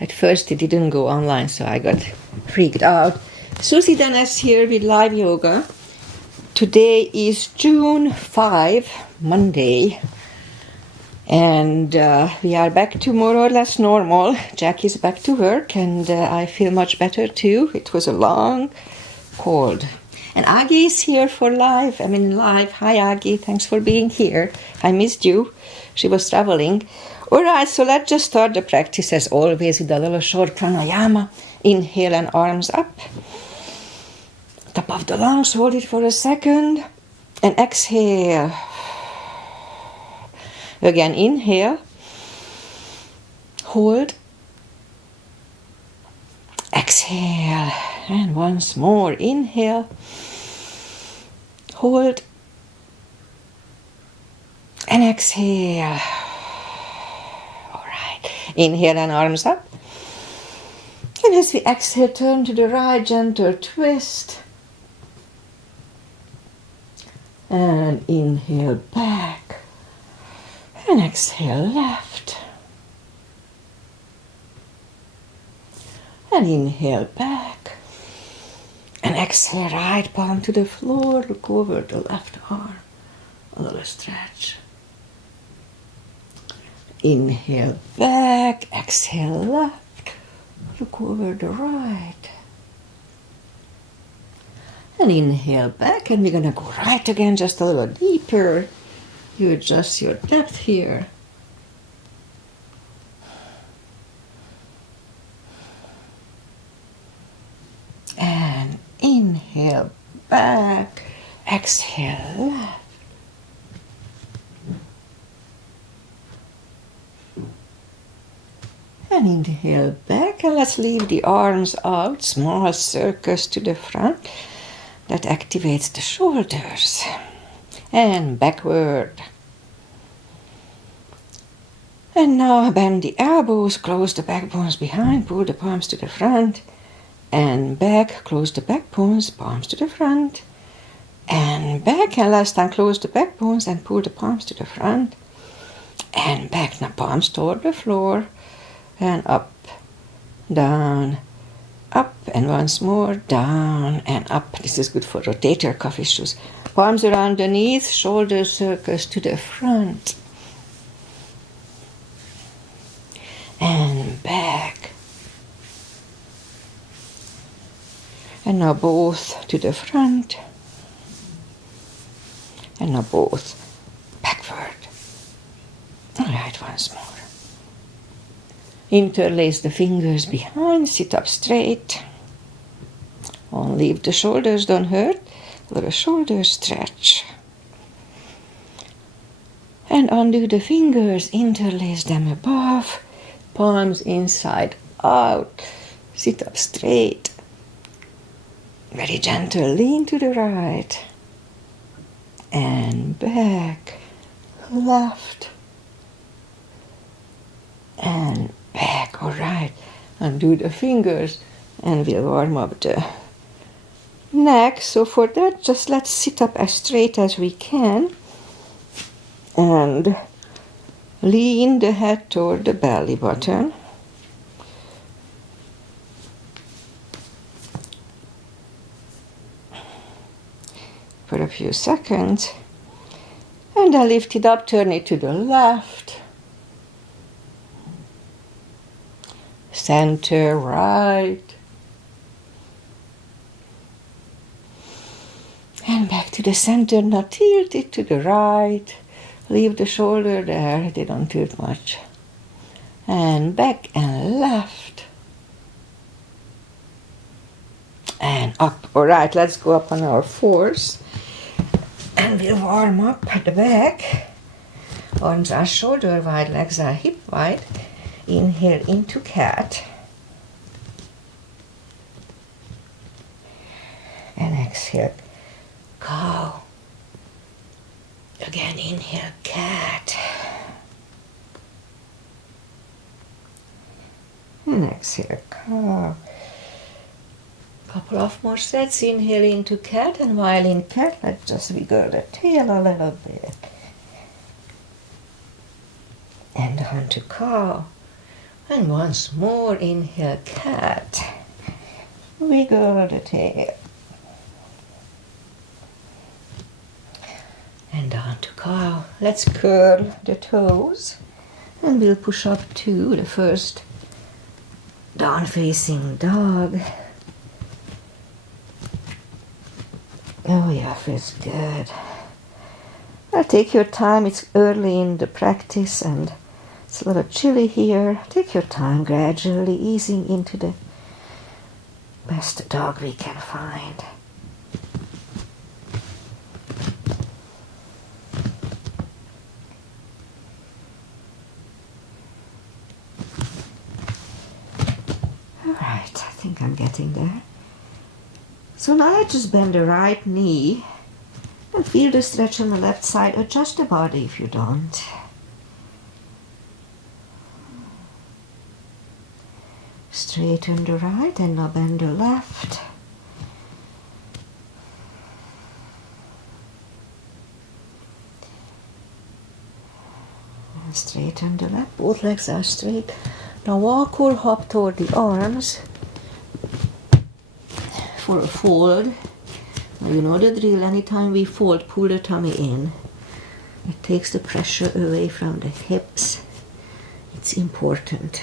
At first it didn't go online, so I got freaked out. Susie then is here with live yoga. Today is June 5, Monday. And we are back to more or less normal. Jack is back to work and I feel much better too. It was a long cold. And Aggie is here for live. Hi Aggie, thanks for being here. I missed you. She was traveling. Alright, so let's just start the practice as always with a little short pranayama. Inhale and arms up. Top of the lungs, hold it for a second. And exhale. Again, inhale. Hold. Exhale. And once more, inhale. Hold. And exhale. Inhale and arms up. And as we exhale, turn to the right, gentle twist. And inhale back. And exhale left. And inhale back. And exhale right palm to the floor. Look over the left arm. A little stretch. Inhale back, exhale left, look over the right. And inhale back, and we're going to go right again, just a little deeper. You adjust your depth here. And inhale back, exhale left. And inhale back, and let's leave the arms out, small circles to the front. That activates the shoulders. And backward. And now bend the elbows, close the backbones behind, pull the palms to the front. And back, close the backbones, palms to the front. And back, and last time close the backbones and pull the palms to the front. And back, now palms toward the floor. And up, down, up, and once more, down and up. This is good for rotator cuff issues. Palms around the knees, shoulder circles to the front. And back. And now both to the front. And now both backward. All right, once more. Interlace the fingers behind, sit up straight. Only if the shoulders don't hurt, a little shoulder stretch. And undo the fingers, interlace them above, palms inside out, sit up straight. Very gentle, lean to the right. And back, left. And back, all right. Undo the fingers and we'll warm up the neck. So for that, just let's sit up as straight as we can and lean the head toward the belly button. For a few seconds. And then lift it up, turn it to the left. Center, right. And back to the center. Now tilt it to the right. Leave the shoulder there. They don't tilt much. And back and left. And up. All right, let's go up on our fours. And we'll warm up at the back. Arms are shoulder wide, legs are hip wide. Inhale into cat. And exhale, cow. Again, inhale, cat. And exhale, cow. Couple of more sets. Inhale into cat, and while in cat, let's just wiggle the tail a little bit. And on to cow. And once more, inhale, cat. Wiggle the tail. And down to cow. Let's curl the toes. And we'll push up to the first down-facing dog. Oh yeah, feels good. Now take your time. It's early in the practice and it's a little chilly here. Take your time, gradually easing into the best dog we can find. Alright, I think I'm getting there. So now I just bend the right knee and feel the stretch on the left side. Adjust the body if you don't. Straighten the right and now bend the left. And straighten the left. Both legs are straight. Now walk or hop toward the arms for a fold. Now you know the drill. Anytime we fold, pull the tummy in. It takes the pressure away from the hips. It's important.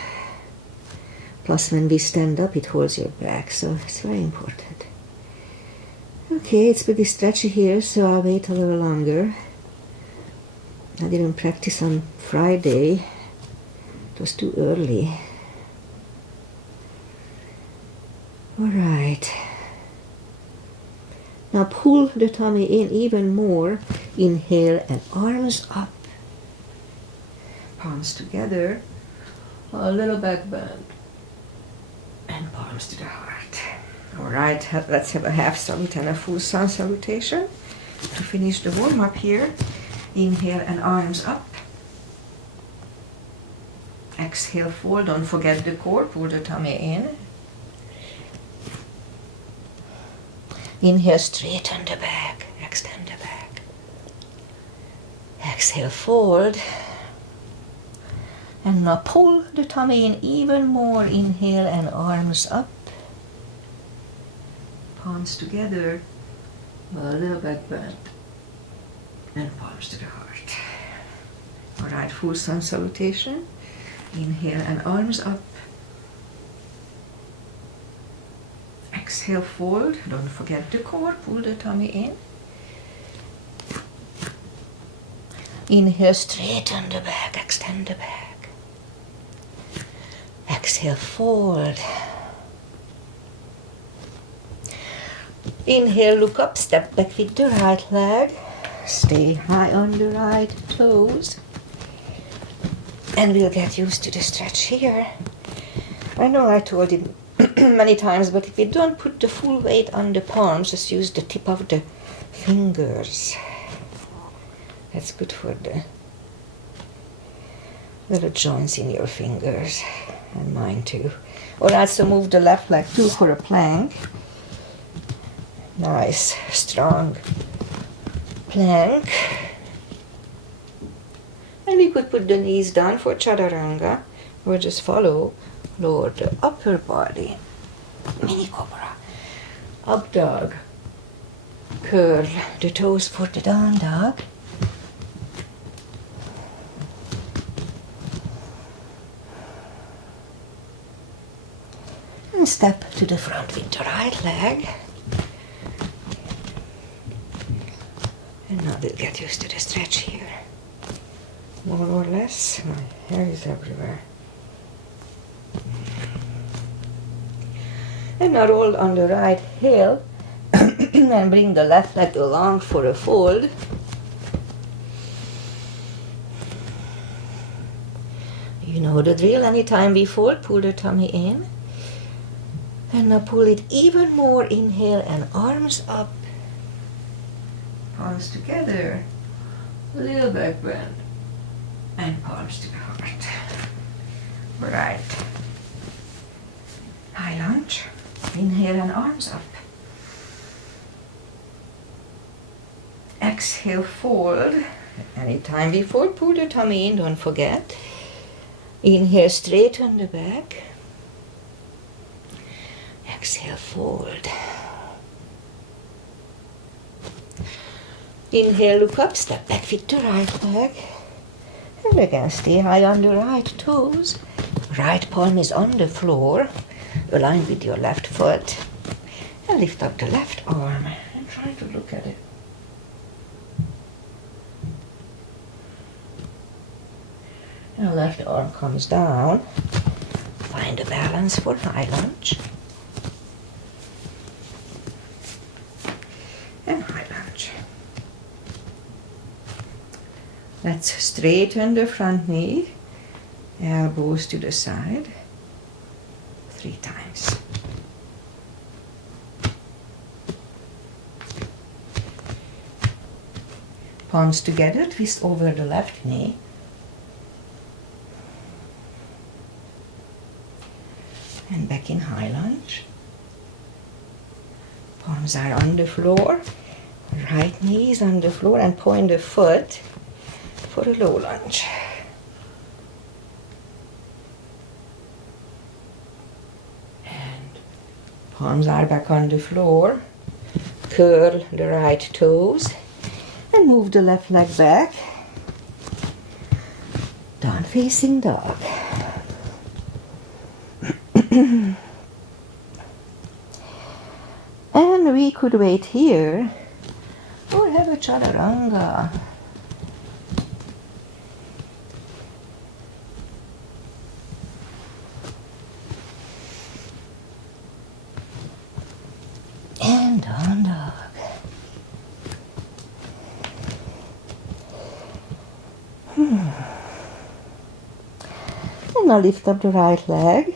Plus when we stand up, it holds your back, so it's very important. Okay, it's pretty stretchy here, so I'll wait a little longer. I didn't practice on Friday. It was too early. All right. Now pull the tummy in even more. Inhale and arms up. Palms together. A little back bend. And palms to the heart. All right, let's have a half salute and a full sun salutation. To finish the warm-up here, inhale and arms up. Exhale, fold. Don't forget the core. Pull the tummy in. Inhale, straighten the back. Extend the back. Exhale, fold. And now pull the tummy in even more. Inhale and arms up. Palms together. A little back bend. And palms to the heart. All right, full sun salutation. Inhale and arms up. Exhale, fold. Don't forget the core. Pull the tummy in. Inhale, straighten the back. Extend the back. Exhale, fold. Inhale, look up, step back with the right leg. Stay high on the right toes. And we'll get used to the stretch here. I know I told it many times, but if you don't put the full weight on the palms, just use the tip of the fingers. That's good for the little joints in your fingers. And mine too. Or also move the left leg too for a plank. Nice, strong plank. And we could put the knees down for chaturanga or just follow, lower the upper body. Mini cobra. Up dog. Curl the toes for the down dog. And step to the front with the right leg. And now we'll get used to the stretch here. More or less. My hair is everywhere. And now roll on the right heel and bring the left leg along for a fold. You know the drill. Anytime we fold, pull the tummy in. And now pull it even more. Inhale and arms up. Palms together. A little back bend. And palms to the heart. Right. High lunge. Inhale and arms up. Exhale, fold. Anytime we fold, pull the tummy in, don't forget. Inhale, straighten the back. Exhale, fold. Inhale, look up, step back with the right leg. And again, stay high on the right toes. Right palm is on the floor. Align with your left foot. And lift up the left arm. And try to look at it. And left arm comes down. Find a balance for high lunge. And high lunge. Let's straighten the front knee. Elbows to the side. 3 times. Palms together, twist over the left knee. And back in high lunge. Palms are on the floor. Right knee is on the floor and point the foot for a low lunge. And palms are back on the floor. Curl the right toes and move the left leg back. Down facing dog. And we could wait here or have a chaturanga. And down dog. And now lift up the right leg.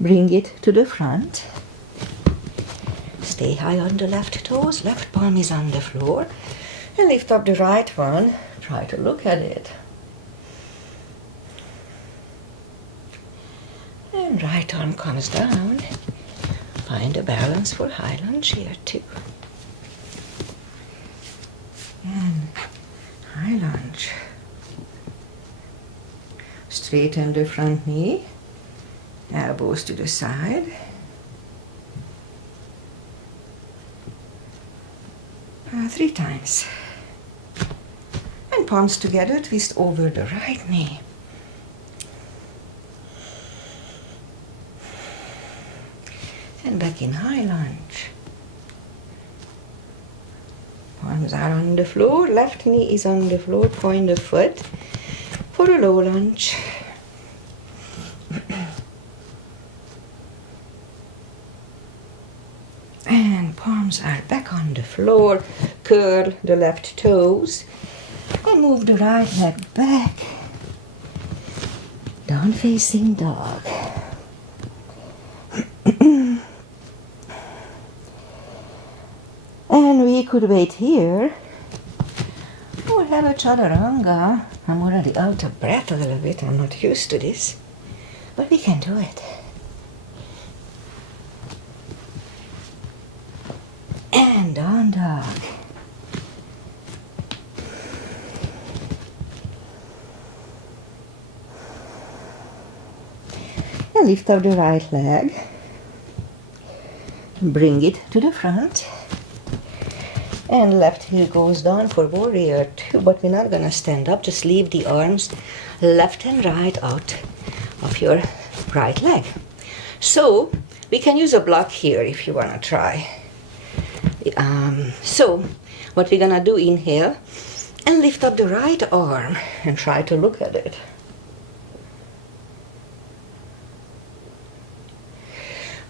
Bring it to the front. Stay high on the left toes. Left palm is on the floor. And lift up the right one. Try to look at it. And right arm comes down. Find a balance for high lunge here too. And high lunge. Straighten the front knee. Elbows to the side. Three times. And palms together, twist over the right knee. And back in high lunge. Palms are on the floor, left knee is on the floor, point the foot for a low lunge. And palms are back on the floor. Curl the left toes and move the right leg back. Down facing dog. And we could wait here or have a chaturanga. I'm already out of breath a little bit. I'm not used to this, but we can do it. And down dog. And lift up the right leg. Bring it to the front. And left heel goes down for warrior 2, but we're not gonna stand up. Just leave the arms left and right out of your right leg. So we can use a block here if you wanna try. So what we're gonna do, inhale and lift up the right arm and try to look at it.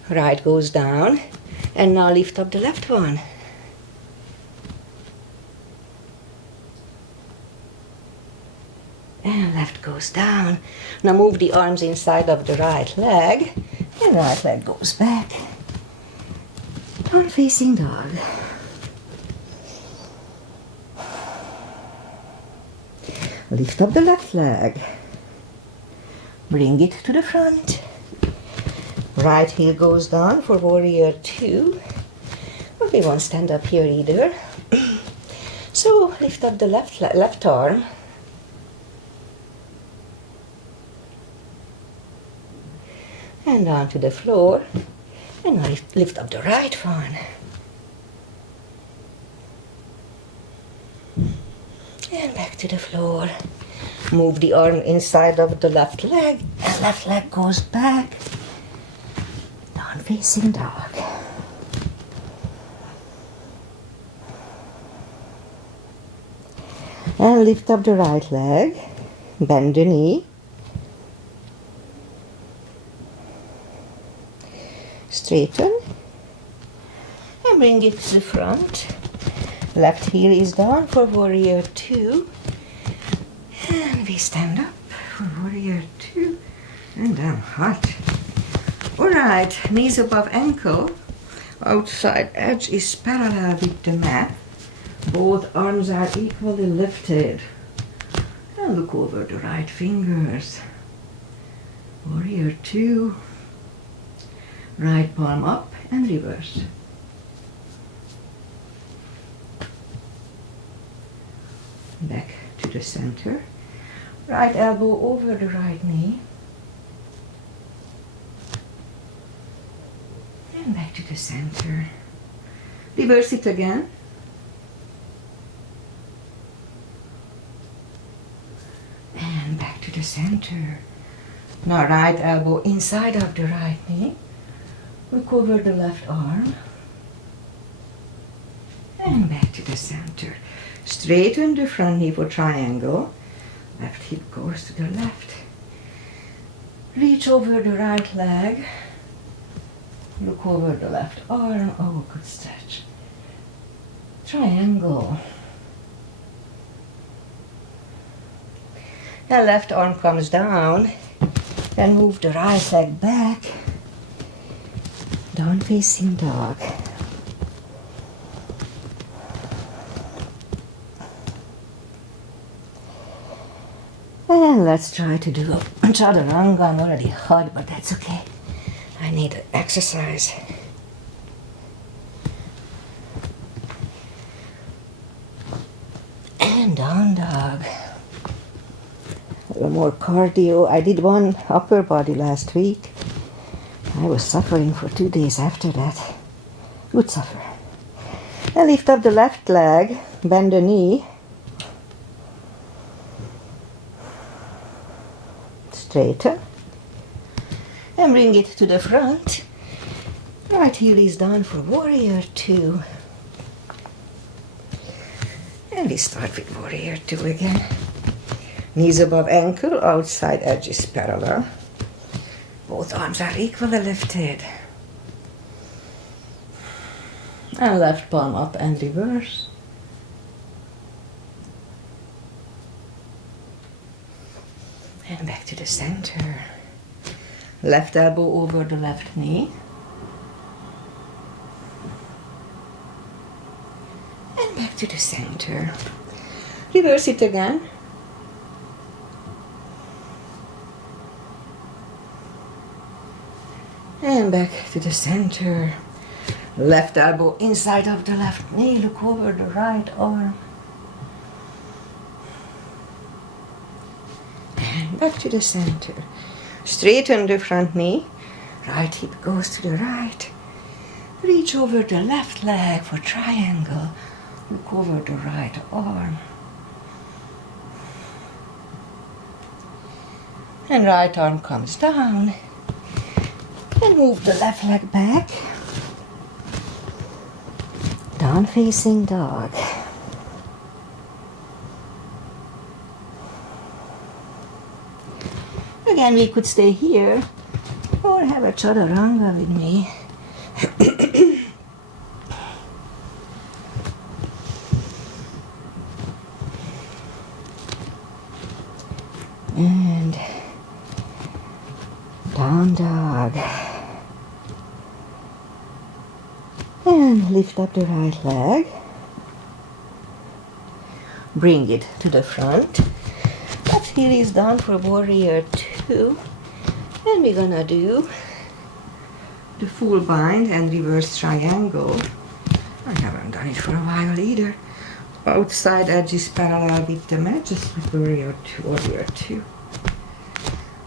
Right goes down and now lift up the left one. And left goes down. Now move the arms inside of the right leg and right leg goes back. Down facing dog. Lift up the left leg. Bring it to the front. Right heel goes down for warrior 2. But we won't stand up here either. So lift up the left arm. and down to the floor, and now lift up the right one. And back to the floor. Move the arm inside of the left leg, and left leg goes back. Down facing dog. And lift up the right leg, bend the knee. Straighten. And bring it to the front. Left heel is down for warrior 2. And we stand up for warrior 2. And then hot. Alright, knees above ankle. Outside edge is parallel with the mat. Both arms are equally lifted. And look over the right fingers. Warrior 2. Right palm up and reverse. Back to the center. Right elbow over the right knee. And back to the center. Reverse it again. And back to the center. Now right elbow inside of the right knee. Look over the left arm. And back to the center. Straighten the front knee for triangle. Left hip goes to the left. Reach over the right leg. Look over the left arm. Oh, good stretch. Triangle. The left arm comes down. Then move the right leg back. Down facing dog. And let's try to do a chaturanga. I'm already hot, but that's okay. I need exercise. And down dog. A little more cardio. I did one upper body last week. I was suffering for 2 days after that. Would suffer. And lift up the left leg, bend the knee. Straighten. And bring it to the front. Right heel is down for warrior 2. And we start with warrior 2 again. Knees above ankle, outside edge is parallel. Both arms are equally lifted. And left palm up and reverse. And back to the center. Left elbow over the left knee. And back to the center. Reverse it again. And back to the center. Left elbow inside of the left knee. Look over the right arm. And back to the center. Straighten the front knee. Right hip goes to the right. Reach over the left leg for triangle. Look over the right arm. And right arm comes down. And move the left leg back. Down facing dog. Again, we could stay here or have a chaturanga with me. And down dog. And lift up the right leg. Bring it to the front. Left heel is down for warrior 2. And we're gonna do the full bind and reverse triangle. I haven't done it for a while either. Outside edge is parallel with the mat, just like warrior 2.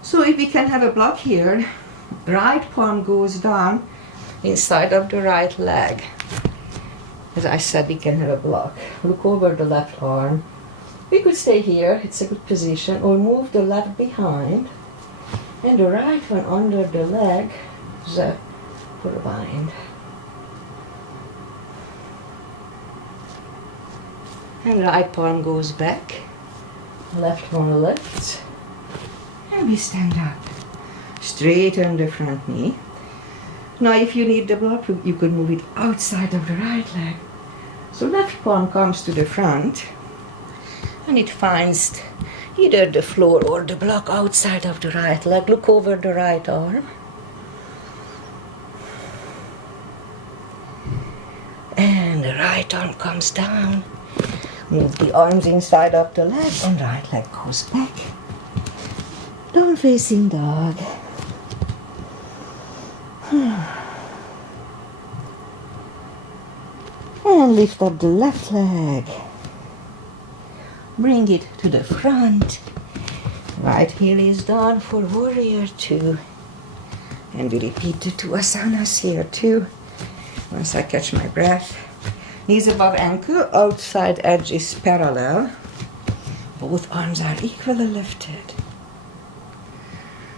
So if we can have a block here, right palm goes down inside of the right leg. As I said, we can have a block. Look over the left arm. We could stay here, it's a good position, or move the left behind and the right one under the leg for the bind. And right palm goes back, left one lifts, and we stand up. Straighten the front knee. Now if you need the block, you could move it outside of the right leg. So left palm comes to the front, and it finds either the floor or the block outside of the right leg. Look over the right arm. And the right arm comes down. Move the arms inside of the leg, and right leg goes back. Down facing dog. And lift up the left leg. Bring it to the front. Right heel is down for warrior two. And we repeat the two asanas here too. Once I catch my breath. Knees above ankle, outside edge is parallel. Both arms are equally lifted.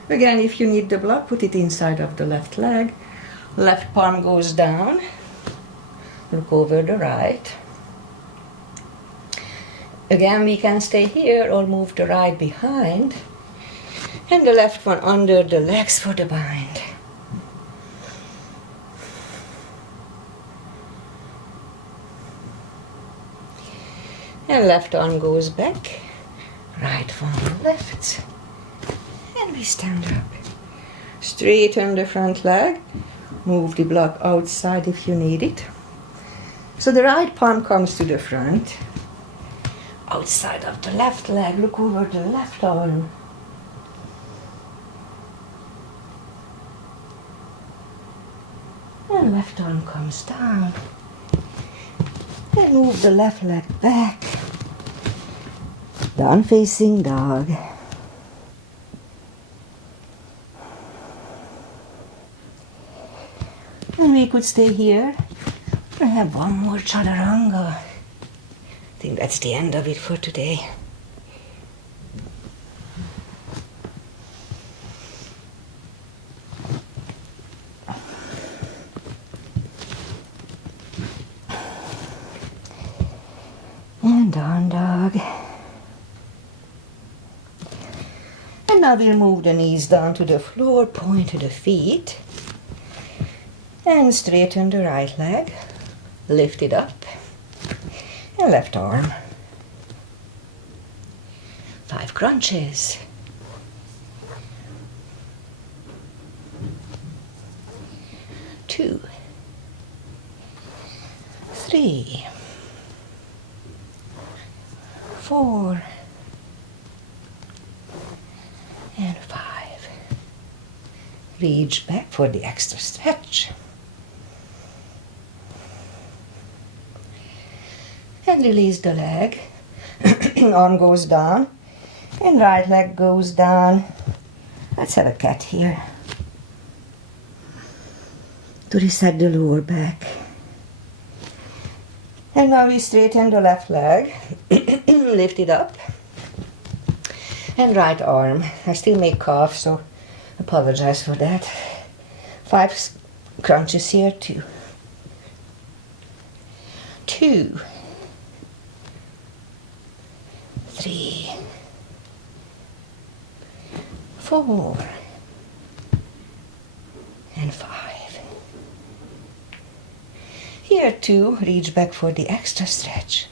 Again, if you need the block, put it inside of the left leg. Left palm goes down. Look over the right. Again, we can stay here or move the right behind. And the left one under the legs for the bind. And left arm goes back, right one lifts, and we stand up. Straighten the front leg, move the block outside if you need it. So the right palm comes to the front, outside of the left leg, look over the left arm. And left arm comes down. And move the left leg back. Down facing dog. And we could stay here and have one more chaturanga. I think that's the end of it for today. And down dog. And now we'll move the knees down to the floor, point to the feet. And straighten the right leg. Lift it up. And left arm. 5 crunches. 2, 3, 4, and 5. Reach back for the extra stretch. And release the leg. Arm goes down. And right leg goes down. Let's have a cat here. To reset the lower back. And now we straighten the left leg. Lift it up. And right arm. I still make cough, so apologize for that. 5 crunches here, 2. 2, 3, 4, and 5. Here 2, reach back for the extra stretch.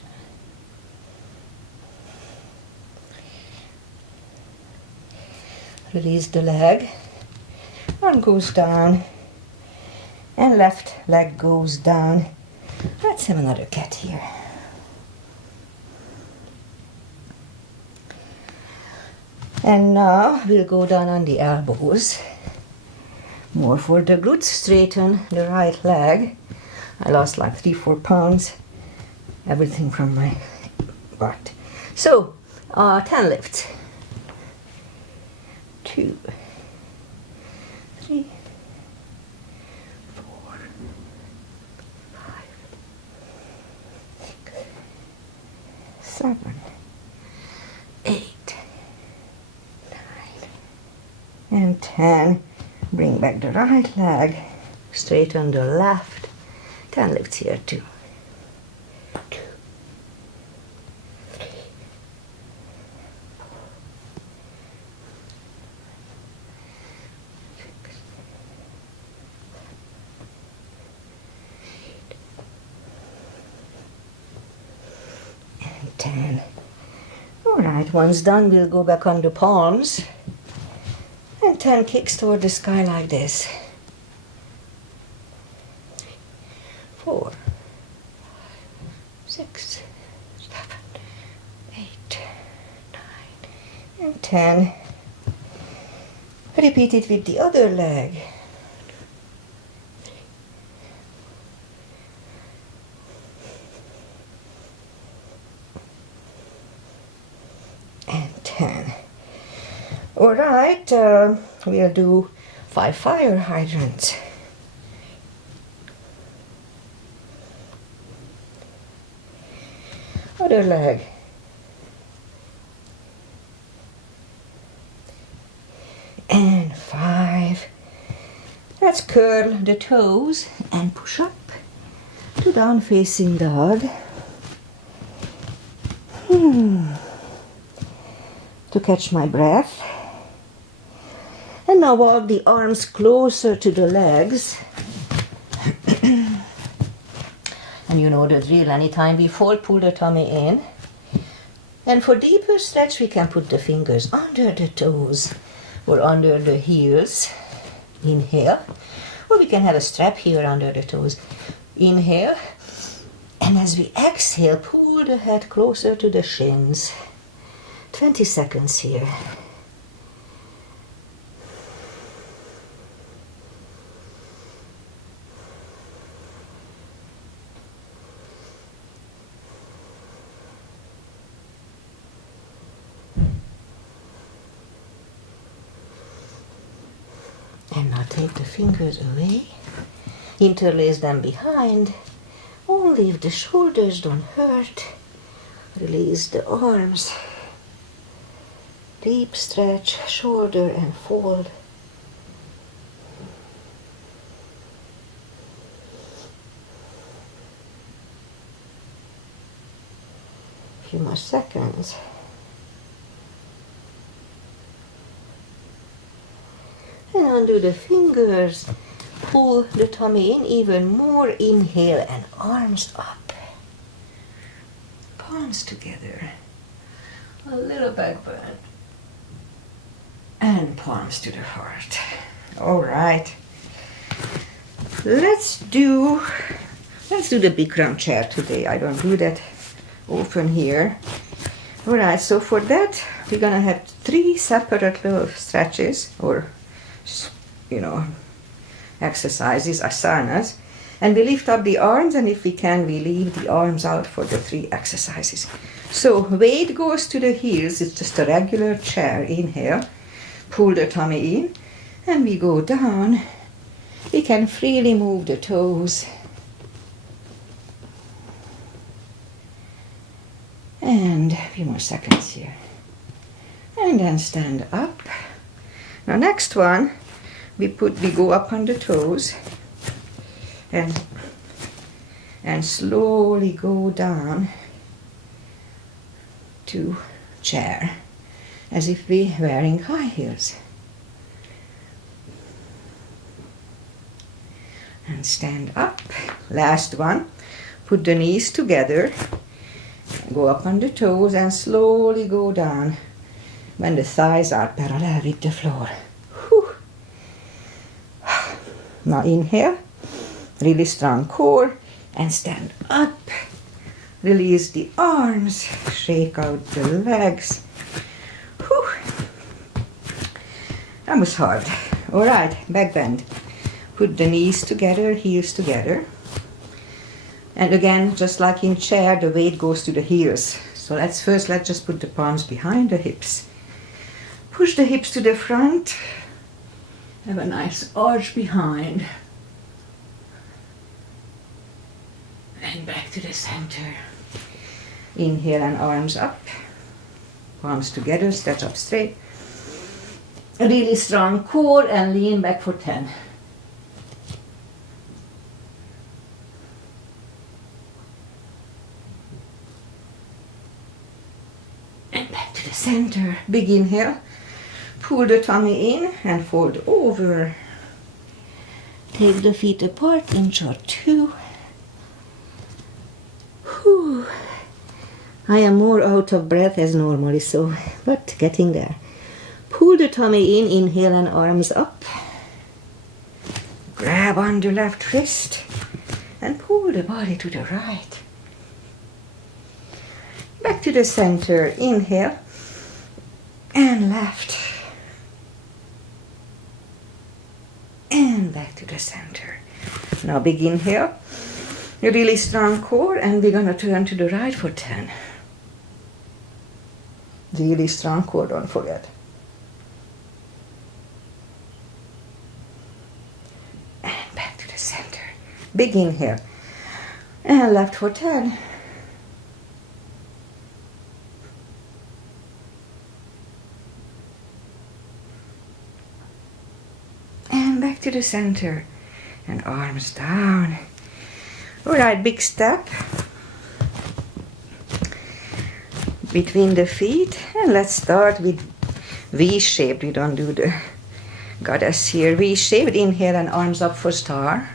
Release the leg. Arm goes down. And left leg goes down. Let's have another cat here. And now we'll go down on the elbows. More for the glutes. Straighten the right leg. I lost like 3-4 pounds. Everything from my butt. So, 10 lifts. 2, 3, 10. Bring back the right leg. Straighten the left. 10 lifts here, 2. 2. 3. 6. 10. Alright, once done, we'll go back on the palms. And 10 kicks toward the sky like this. 4, 6, 7, 8, 9, and 10. Repeat it with the other leg. 10. Alright, we'll do 5 fire hydrants. Other leg. And 5. Let's curl the toes and push up to down facing dog. To catch my breath. And now walk the arms closer to the legs. And you know the drill, anytime we fall, pull the tummy in. And for deeper stretch, we can put the fingers under the toes or under the heels. Inhale. Or we can have a strap here under the toes. Inhale. And as we exhale, pull the head closer to the shins. 20 seconds here. And now take the fingers away, interlace them behind, only if the shoulders don't hurt. Release the arms, deep stretch, shoulder and fold. A few more seconds. And undo the fingers, pull the tummy in even more, inhale and arms up. Palms together, a little back bend, and palms to the heart. All right, let's do the Bikram chair today. I don't do that often here. All right, so for that, we're gonna have 3 separate little stretches or exercises, asanas, and we lift up the arms, and if we can, we leave the arms out for the 3 exercises. So weight goes to the heels. It's just a regular chair. Inhale, pull the tummy in, and we go down. We can freely move the toes. And a few more seconds here. And then stand up. Now next one, we go up on the toes and slowly go down to chair as if we're wearing high heels. And stand up. Last one, put the knees together, go up on the toes and slowly go down when the thighs are parallel with the floor. Whew. Now inhale, really strong core, and stand up. Release the arms, shake out the legs. Whew. That was hard. All right, back bend. Put the knees together, heels together. And again, just like in chair, the weight goes to the heels. So let's just put the palms behind the hips. Push the hips to the front. Have a nice arch behind. And back to the center. Inhale and arms up. Palms together, stretch up straight. really strong core and lean back for 10. And back to the center. Big inhale. Pull the tummy in and fold over. Take the feet apart, inch or two. Whew. I am more out of breath as normally, so, but getting there. Pull the tummy in, inhale and arms up. Grab on the left wrist and pull the body to the right. Back to the center, inhale and left. And back to the center. Now big inhale, a really strong core, and we're gonna turn to the right for 10. Really strong core, don't forget. And back to the center. Big inhale. And left for 10. And back to the center. And arms down. Alright, big step between the feet. And let's start with V-shaped. We don't do the goddess here. V-shaped. Inhale and arms up for star.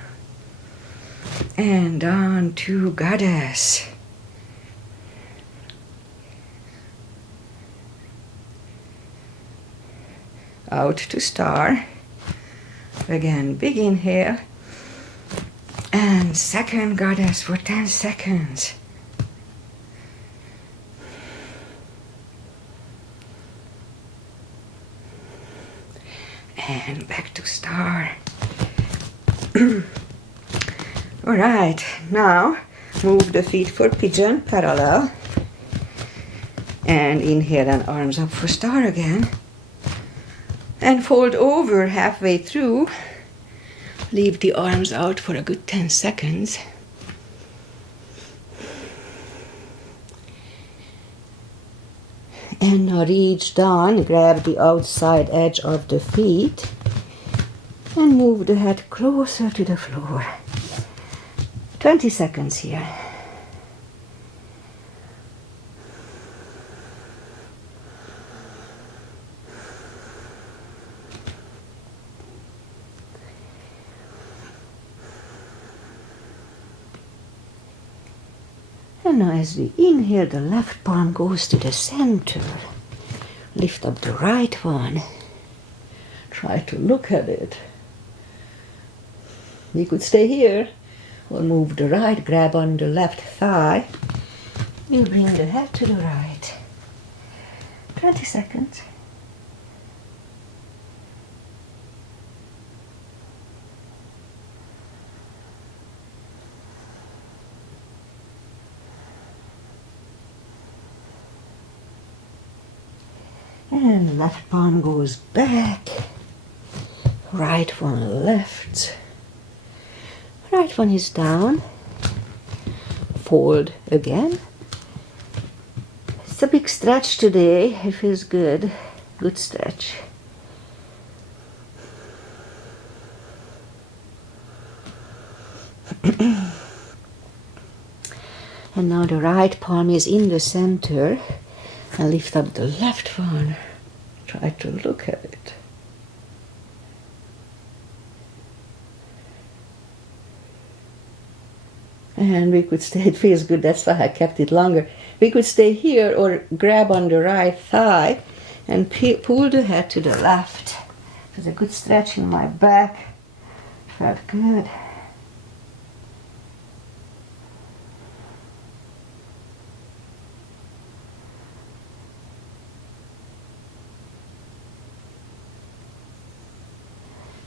And down to goddess. Out to star. Again, big inhale. And second goddess for 10 seconds. And back to star. Alright, now move the feet for pigeon, parallel. And inhale and arms up for star again. And fold over halfway through. Leave the arms out for a good 10 seconds. And now reach down, grab the outside edge of the feet and move the head closer to the floor. 20 seconds here. And now as we inhale, the left palm goes to the center. Lift up the right one. Try to look at it. You could stay here or move the right, grab on the left thigh. We'll bring the head to the right. 20 seconds. And left palm goes back, right one left, right one is down, fold again. It's a big stretch today, it feels good, good stretch. And now the right palm is in the center. And lift up the left one. Try to look at it. And we could stay, it feels good, that's why I kept it longer. We could stay here or grab on the right thigh and pull the head to the left. There's a good stretch in my back. Felt good.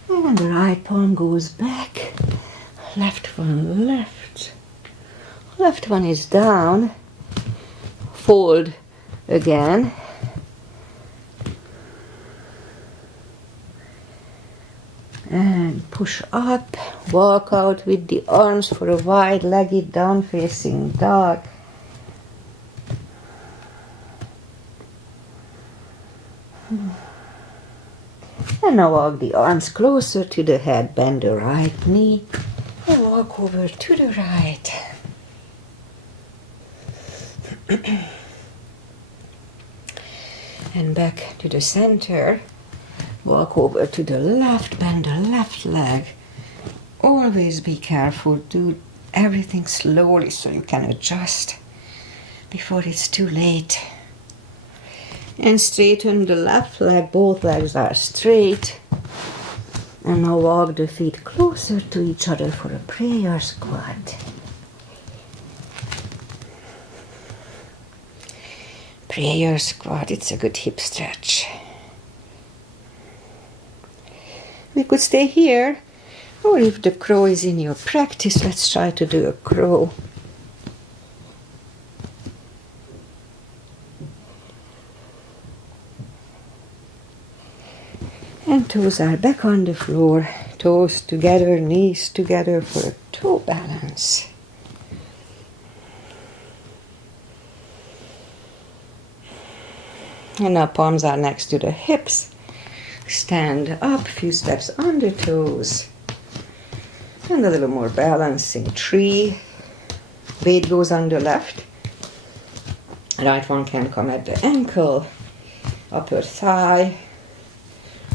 And the right palm goes back, left one left, left one is down, fold again, and push up, walk out with the arms for a wide-legged down-facing dog. And now walk the arms closer to the head, bend the right knee, and walk over to the right. And back to the center. Walk over to the left, bend the left leg. Always be careful, do everything slowly so you can adjust before it's too late. And straighten the left leg, both legs are straight. And now walk the feet closer to each other for a prayer squat. Prayer squat, it's a good hip stretch. We could stay here, or if the crow is in your practice, let's try to do a crow. And toes are back on the floor, toes together, knees together for a toe balance. And now palms are next to the hips. Stand up, few steps on the toes. And a little more balancing tree. Weight goes on the left. Right one can come at the ankle, upper thigh,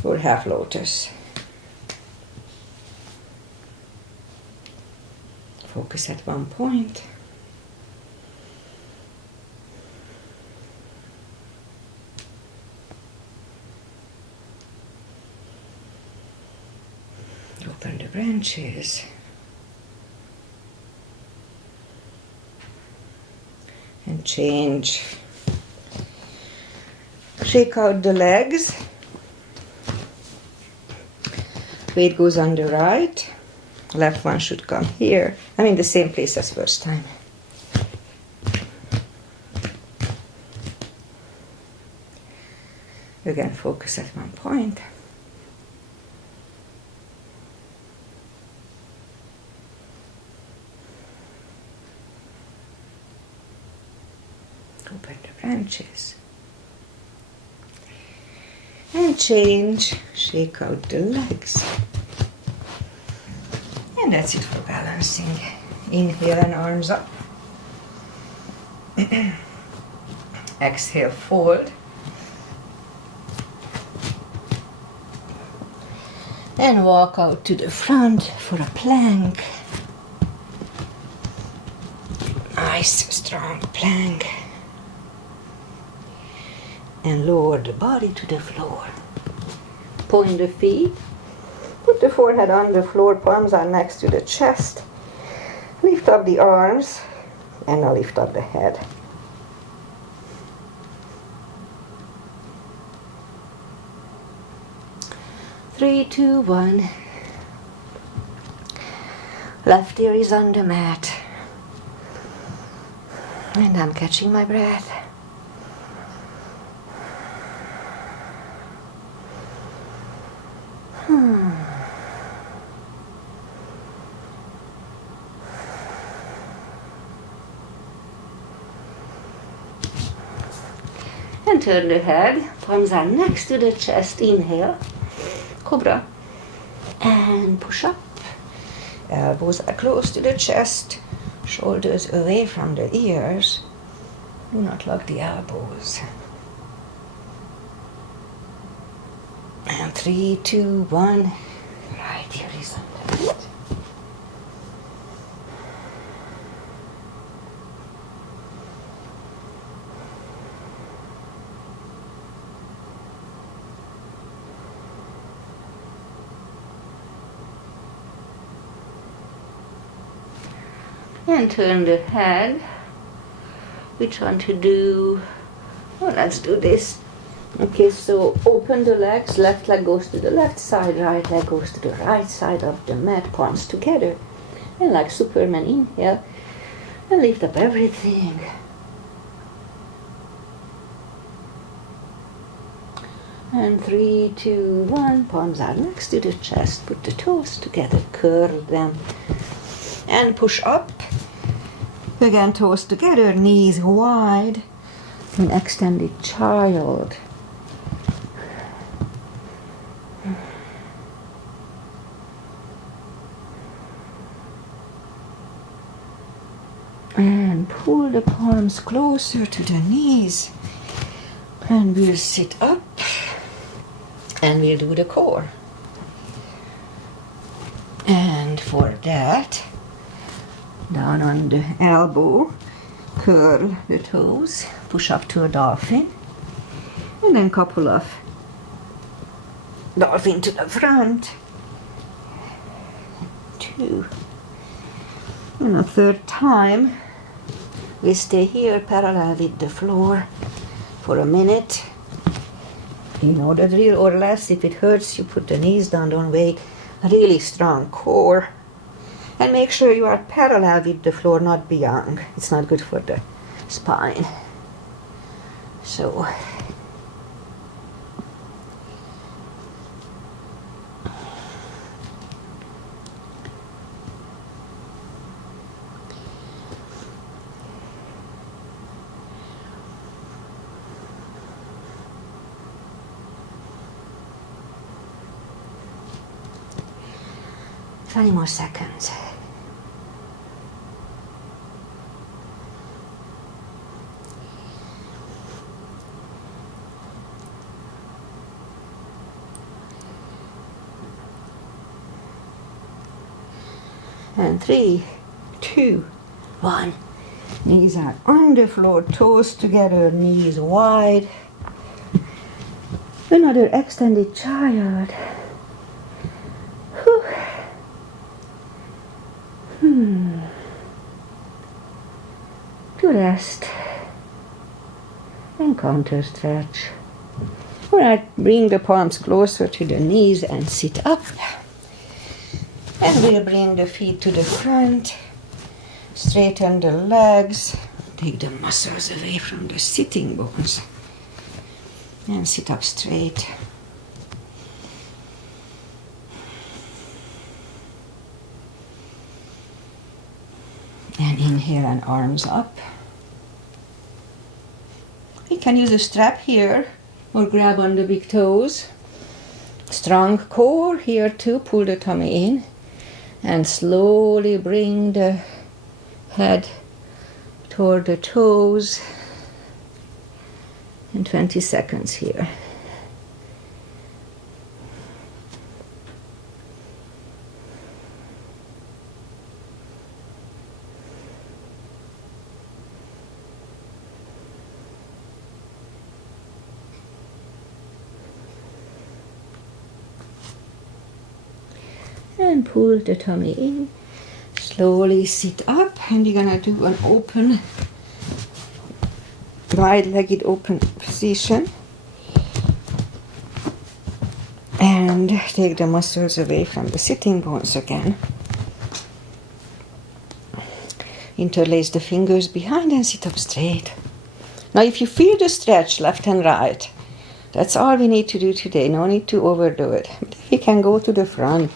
or half lotus. Focus at one point. Open the branches. And change. Shake out the legs. Weight goes on the right. Left one should come here. I'm in the same place as first time. Again, focus at one point. Open the branches. And change. Shake out the legs. And that's it for balancing. Inhale and arms up. Exhale, fold. And walk out to the front for a plank. Nice, strong plank. And lower the body to the floor. Point the feet. Put the forehead on the floor, palms are next to the chest. Lift up the arms, and now lift up the head. Three, two, one. Left ear is on the mat. And I'm catching my breath. And turn the head, palms are next to the chest, inhale, cobra, and push up. Elbows are close to the chest, shoulders away from the ears. Do not lock the elbows. And 3, 2, 1, right here is on the mat. And turn the head. Which one to do? Oh, let's do this. Okay, so open the legs. Left leg goes to the left side, right leg goes to the right side of the mat, palms together. And like Superman, inhale and lift up everything. And 3, 2, 1, palms are next to the chest. Put the toes together, curl them. And push up. Again, toes together, knees wide. An extended child. And pull the palms closer to the knees. And we'll sit up and we'll do the core. And for that, down on the elbow, curl the toes, push up to a dolphin, and then couple of dolphin to the front. 2. And a third time, we stay here parallel with the floor for a minute. You know the drill, or less. If it hurts, you put the knees down, don't wait. A really strong core. And make sure you are parallel with the floor, not beyond. It's not good for the spine. So, twenty more seconds. And 3, 2, 1. Knees are on the floor, toes together, knees wide. Another extended child. Whew. To rest and counter stretch. Alright, bring the palms closer to the knees and sit up. And we'll bring the feet to the front, straighten the legs, take the muscles away from the sitting bones, and sit up straight. And inhale and arms up. You can use a strap here or grab on the big toes. Strong core here too, pull the tummy in. And slowly bring the head toward the toes. And 20 seconds here. And pull the tummy in. Slowly sit up, and you're gonna do an open, wide-legged open position. And take the muscles away from the sitting bones again. Interlace the fingers behind and sit up straight. Now if you feel the stretch left and right, that's all we need to do today. No need to overdo it. But if you can go to the front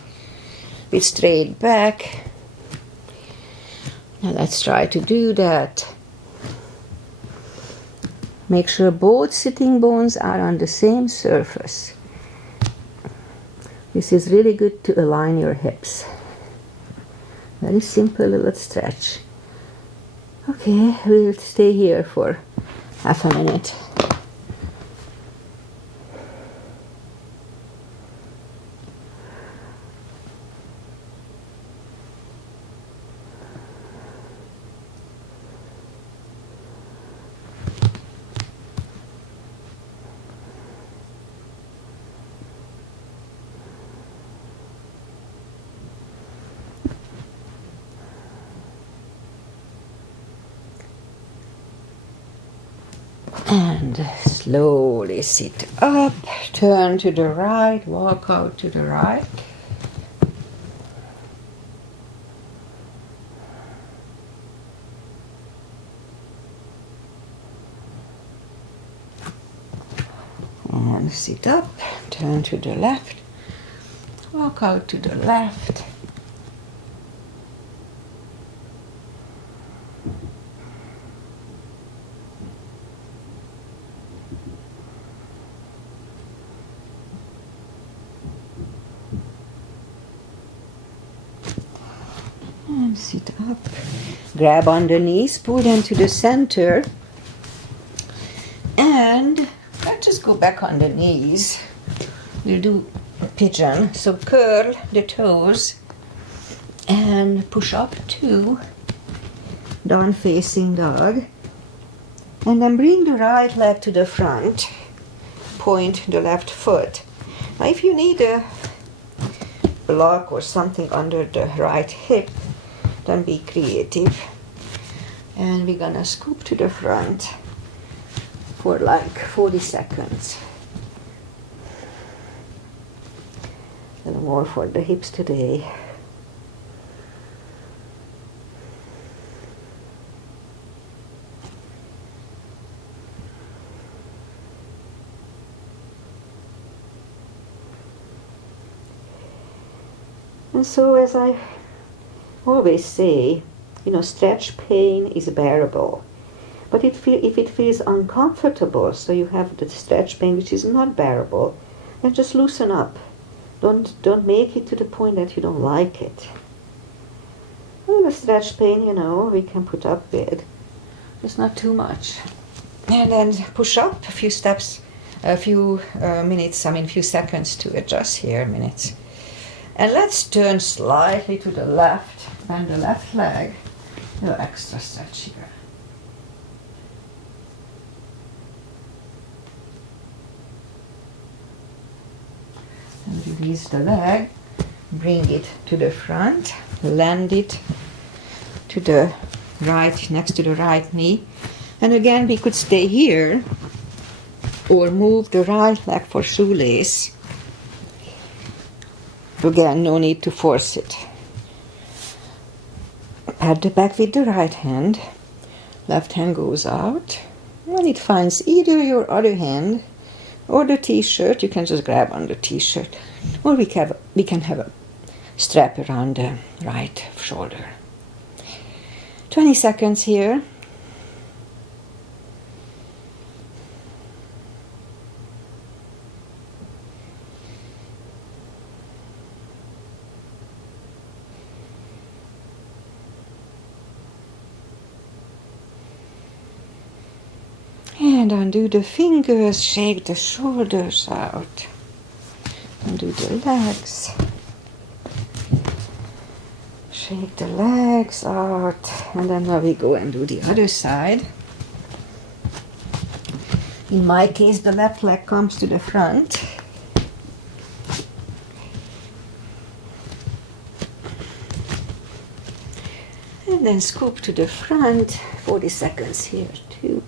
with straight back. Now let's try to do that. Make sure both sitting bones are on the same surface. This is really good to align your hips. Very simple little stretch. Okay, we'll stay here for half a minute. And slowly sit up, turn to the right, walk out to the right. And sit up, turn to the left, walk out to the left. And sit up. Grab on the knees, pull them to the center. And let's just go back on the knees. We'll do a pigeon. So curl the toes and push up to down facing dog. And then bring the right leg to the front. Point the left foot. Now if you need a block or something under the right hip, then be creative. And we're gonna scoop to the front for like 40 seconds. A little more for the hips today. And so, as I always say, stretch pain is bearable. But if it feels uncomfortable, so you have the stretch pain which is not bearable, then just loosen up. Don't make it to the point that you don't like it. Well, the stretch pain, we can put up with. It's not too much. And then push up a few steps, a few few seconds to adjust here, minutes. And let's turn slightly to the left, and the left leg, a little extra stretch here. And release the leg, bring it to the front, land it to the right, next to the right knee. And again, we could stay here, or move the right leg for shoelace. Again, no need to force it. Pat the back with the right hand. Left hand goes out. When it finds either your other hand or the t-shirt, you can just grab on the t-shirt. Or we can have a strap around the right shoulder. 20 seconds here. And undo the fingers, shake the shoulders out. Undo the legs. Shake the legs out. And then now we go and do the other side. In my case, the left leg comes to the front. And then scoop to the front. 40 seconds here too.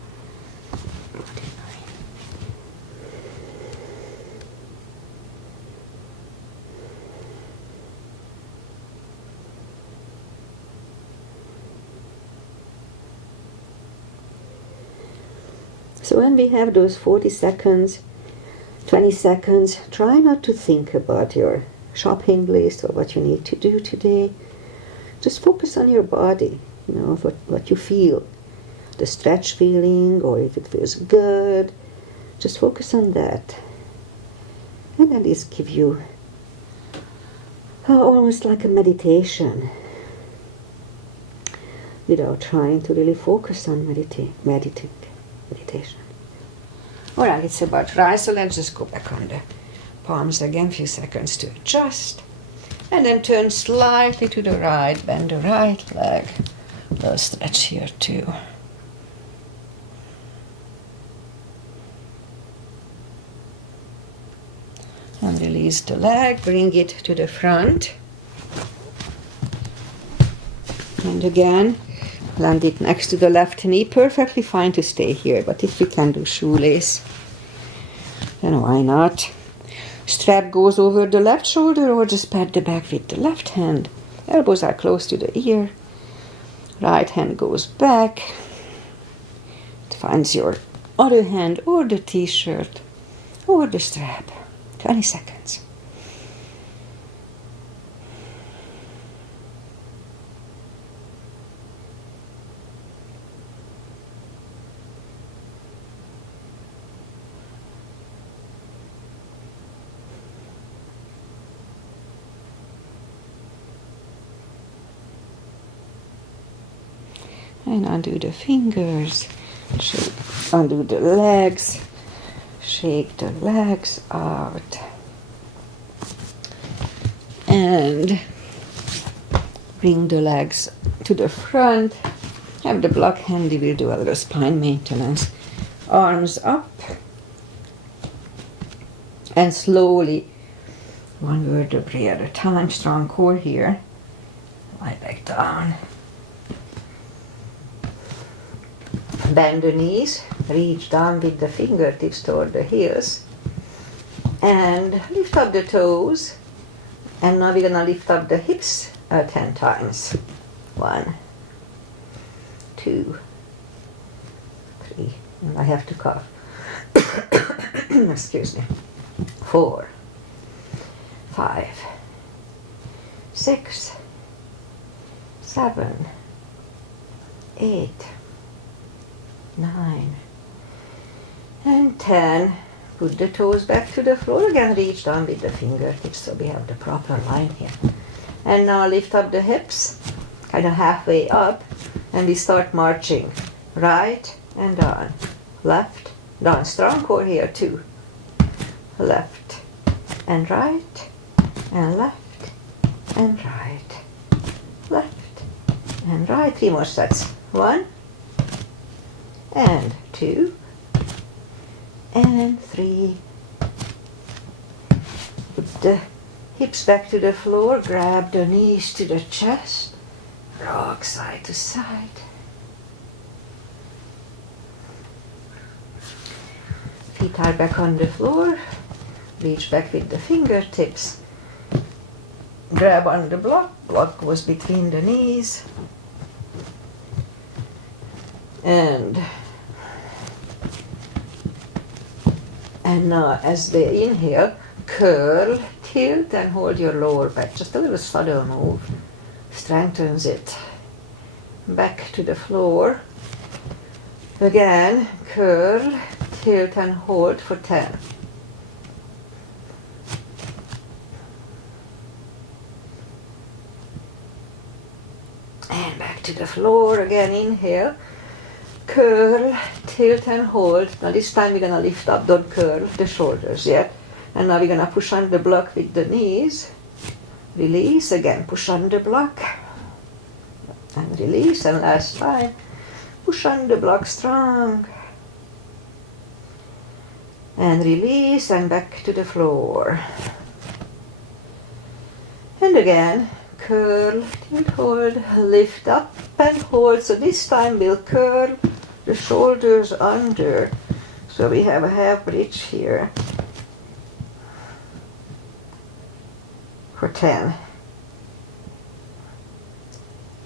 So when we have those 40 seconds, 20 seconds, try not to think about your shopping list or what you need to do today. Just focus on your body, what you feel, the stretch feeling, or if it feels good. Just focus on that. And then this give you almost like a meditation, without trying to really focus on meditation. Alright, it's about right, so let's just go back on the palms again, a few seconds to adjust. And then turn slightly to the right, bend the right leg. A little stretch here too. And release the leg, bring it to the front. And again, land it next to the left knee. Perfectly fine to stay here, but if you can do shoelace, then why not? Strap goes over the left shoulder, or just pat the back with the left hand. Elbows are close to the ear. Right hand goes back. It finds your other hand or the t-shirt or the strap. 20 seconds. And undo the fingers, undo the legs, shake the legs out. And bring the legs to the front. Have the block handy, we'll do a little spine maintenance. Arms up. And slowly, one vertebrae at a time, strong core here. Lie back down. Bend the knees, reach down with the fingertips toward the heels. And lift up the toes. And now we're gonna lift up the hips 10 times. 1, 2, 3, and I have to cough. Excuse me. 4, 5, 6, 7, 8, 9, and 10. Put the toes back to the floor again, reach down with the fingertips so we have the proper line here. And now lift up the hips, kind of halfway up, and we start marching. Right and down, left, down. Strong core here too. Left and right, and left and right, left and right. 3 more sets. 1 and 2 and 3. Put the hips back to the floor, grab the knees to the chest, rock side to side. Feet are back on the floor, reach back with the fingertips, grab on the block, block goes between the knees, and now as they inhale, curl, tilt and hold your lower back. Just a little subtle move. Strengthens it. Back to the floor. Again, curl, tilt and hold for 10. And back to the floor. Again, inhale. Curl, tilt and hold. Now this time we're going to lift up, don't curl the shoulders yet. And now we're going to push on the block with the knees. Release, again push on the block. And release, and last time, push on the block strong. And release, and back to the floor. And again, curl, tilt, hold, lift up and hold. So this time we'll curl the shoulders under. So we have a half bridge here. For 10.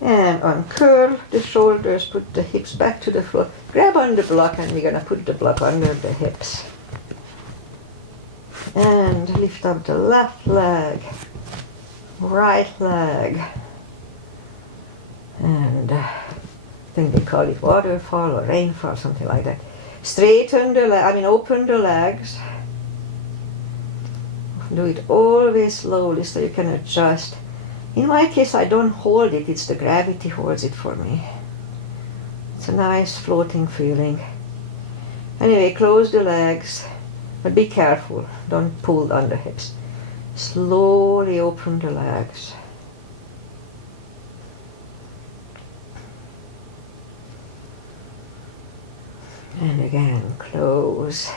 And uncurl the shoulders, put the hips back to the floor. Grab on the block and we're going to put the block under the hips. And lift up the left leg, right leg. And I think they call it waterfall or rainfall, something like that. Straighten the open the legs. Do it always slowly so you can adjust. In my case, I don't hold it, it's the gravity holds it for me. It's a nice floating feeling. Anyway, close the legs, but be careful, don't pull on the hips. Slowly open the legs. And again, close.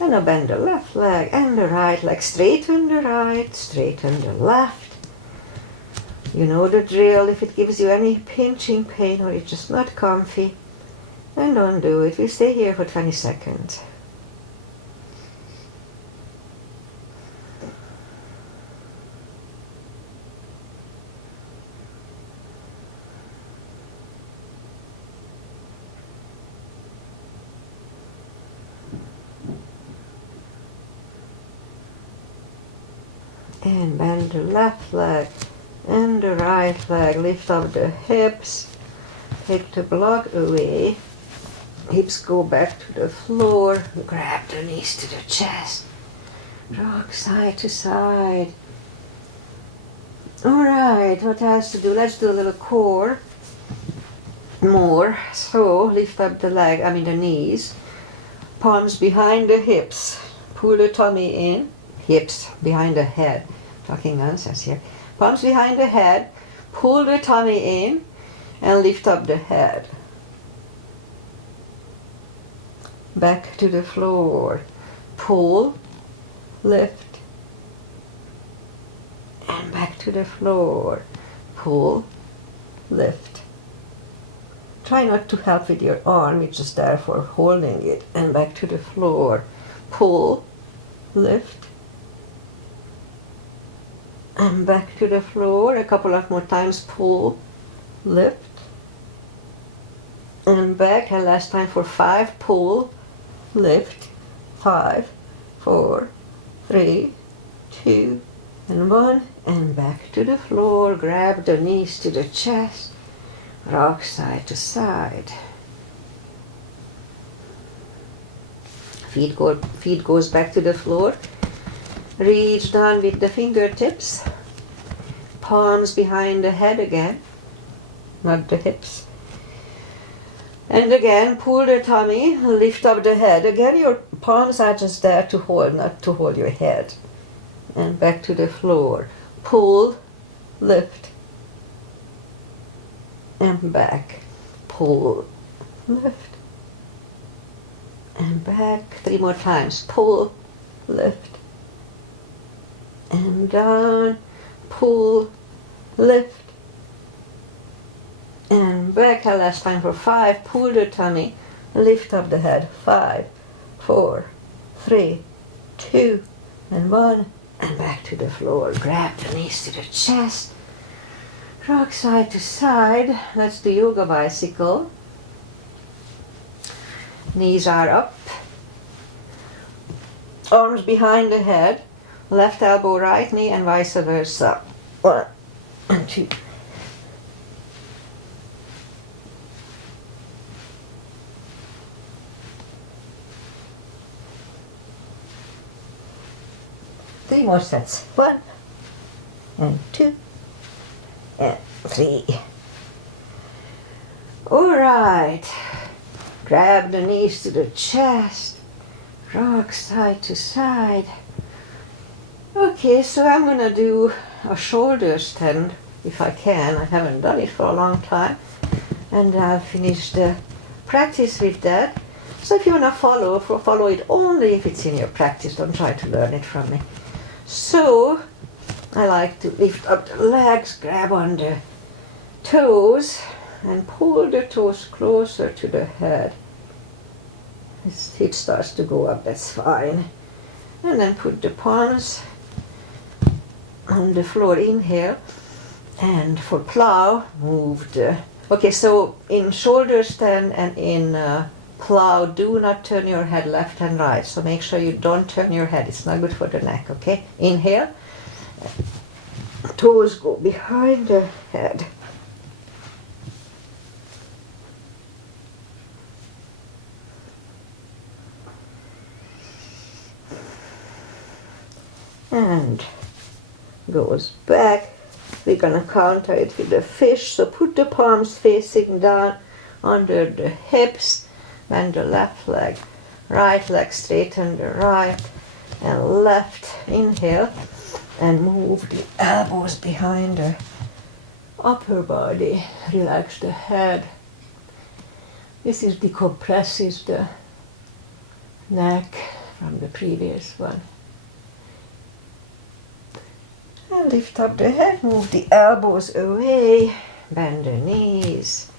And now bend the left leg and the right leg. Straighten the right, straighten the left. You know the drill. If it gives you any pinching pain or it's just not comfy, then don't do it. We stay here for 20 seconds. And bend the left leg and the right leg. Lift up the hips. Take the block away. Hips go back to the floor. Grab the knees to the chest. Rock side to side. Alright, what else to do? Let's do a little core. more. So lift up the the knees, palms behind the hips, pull the tummy in, hips behind the head, talking nonsense here, palms behind the head, pull the tummy in and lift up the head. Back to the floor, pull, lift, and back to the floor, pull, lift. Try not to help with your arm, which is there for holding it, and back to the floor, pull, lift, and back to the floor, a couple of more times, pull, lift, and back, and last time for 5, pull, lift, 5, 4, 3, 2, and 1, and back to the floor, grab the knees to the chest, rock side to side. Feet goes back to the floor. Reach down with the fingertips. Palms behind the head again, not the hips. And again, pull the tummy, lift up the head. Again, your palms are just there to hold, not to hold your head. And back to the floor. Pull, lift, and back, pull, lift, and back. 3 more times, pull, lift, and down, pull, lift, and back. And last time for 5, pull the tummy, lift up the head, 5, 4, 3, 2, and 1, and back to the floor. Grab the knees to the chest, rock side to side. Let's do yoga bicycle. Knees are up, arms behind the head, left elbow right knee and vice versa. 1 and 2. Three more sets. 1 and 2 and 3. All right. Grab the knees to the chest, rock side to side. Okay, so I'm gonna do a shoulder stand if I can. I haven't done it for a long time, and I'll finish the practice with that. So if you wanna follow it only if it's in your practice. Don't try to learn it from me. So I like to lift up the legs, grab on the toes, and pull the toes closer to the head. This hip starts to go up, that's fine. And then put the palms on the floor, inhale. And for plow, move the... Okay, so in shoulder stand and in plow, do not turn your head left and right. So make sure you don't turn your head, it's not good for the neck, okay? Inhale. Toes go behind the head. And goes back. We're gonna counter it with the fish. So put the palms facing down under the hips, bend the left leg, right leg, straighten the right and left. Inhale and move the elbows behind the upper body. Relax the head. This decompresses the neck from the previous one. And lift up the head, move the elbows away, bend the knees,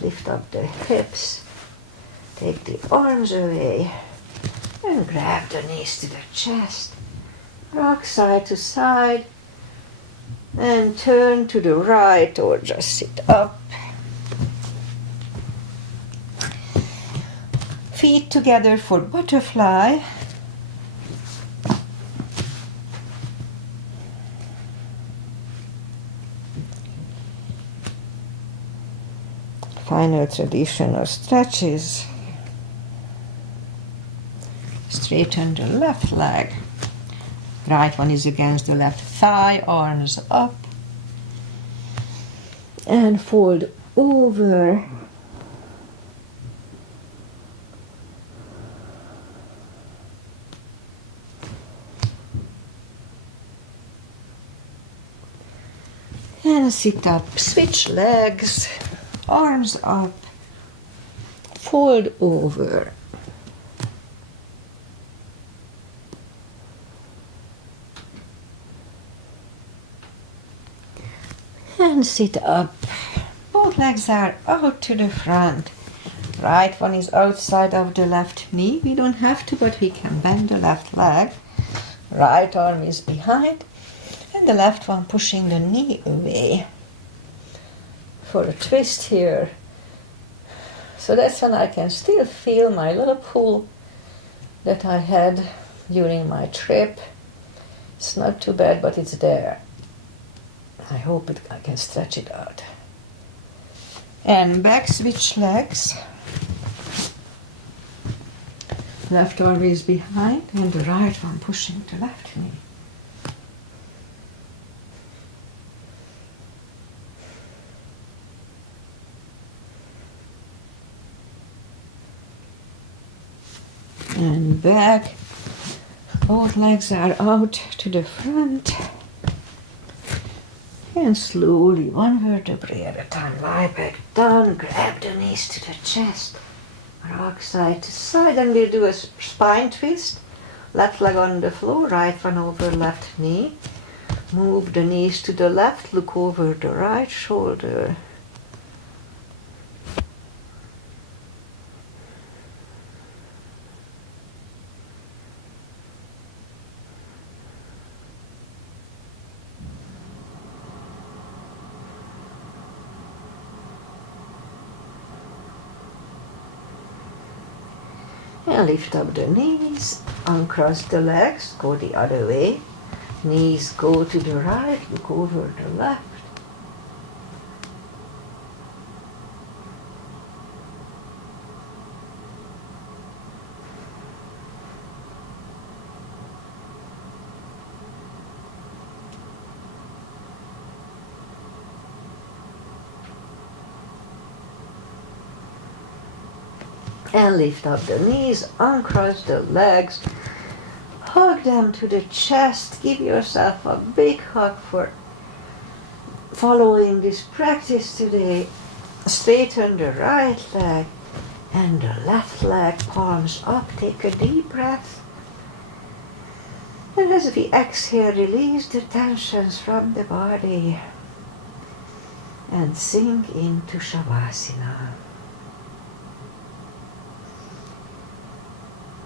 lift up the hips, take the arms away, and grab the knees to the chest. Rock side to side, and turn to the right or just sit up. Feet together for butterfly. Final traditional stretches. Straighten the left leg. Right one is against the left thigh, arms up. And fold over And sit up, switch legs, arms up, fold over. And sit up. Both legs are out to the front. Right one is outside of the left knee. We don't have to, but we can bend the left leg. Right arm is behind. And the left one pushing the knee away. For a twist here. So that's when I can still feel my little pull that I had during my trip. It's not too bad, but it's there. I hope I can stretch it out. And back switch legs. Left arm is behind and the right one pushing the left knee. And back. Both legs are out to the front. And slowly, one vertebrae at a time, lie back down, grab the knees to the chest, rock side to side, and we'll do a spine twist. Left leg on the floor, right one over left knee. Move the knees to the left, look over the right shoulder. And lift up the knees, uncross the legs, go the other way. Knees go to the right, look over the left. And lift up the knees, uncross the legs, hug them to the chest, give yourself a big hug for following this practice today. Straighten the right leg and the left leg, palms up, take a deep breath. And as we exhale, release the tensions from the body and sink into Shavasana.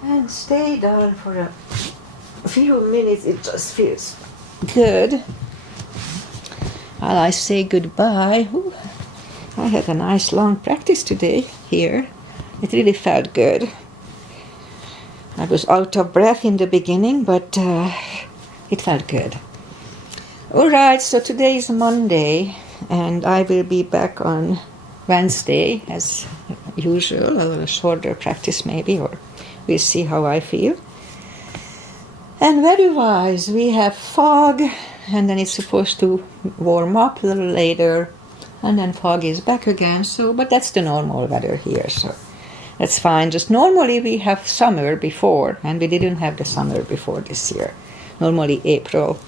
And stay down for a few minutes, it just feels good. While I say goodbye, I had a nice long practice today here. It really felt good. I was out of breath in the beginning, but it felt good. Alright, so today is Monday, and I will be back on Wednesday as usual, a little shorter practice maybe, or we'll see how I feel. And weather-wise, we have fog, and then it's supposed to warm up a little later, and then fog is back again. So, but that's the normal weather here, so that's fine. Just normally we have summer before, and we didn't have the summer before this year. Normally April,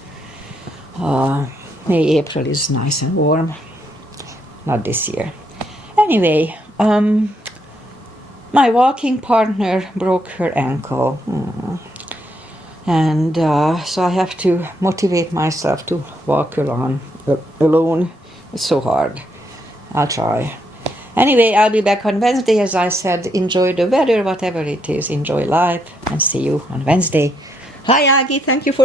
May, April is nice and warm. Not this year. Anyway, my walking partner broke her ankle. And so I have to motivate myself to walk alone. It's so hard. I'll try. Anyway, I'll be back on Wednesday. As I said, enjoy the weather, whatever it is. Enjoy life, and see you on Wednesday. Hi, Aggie. Thank you for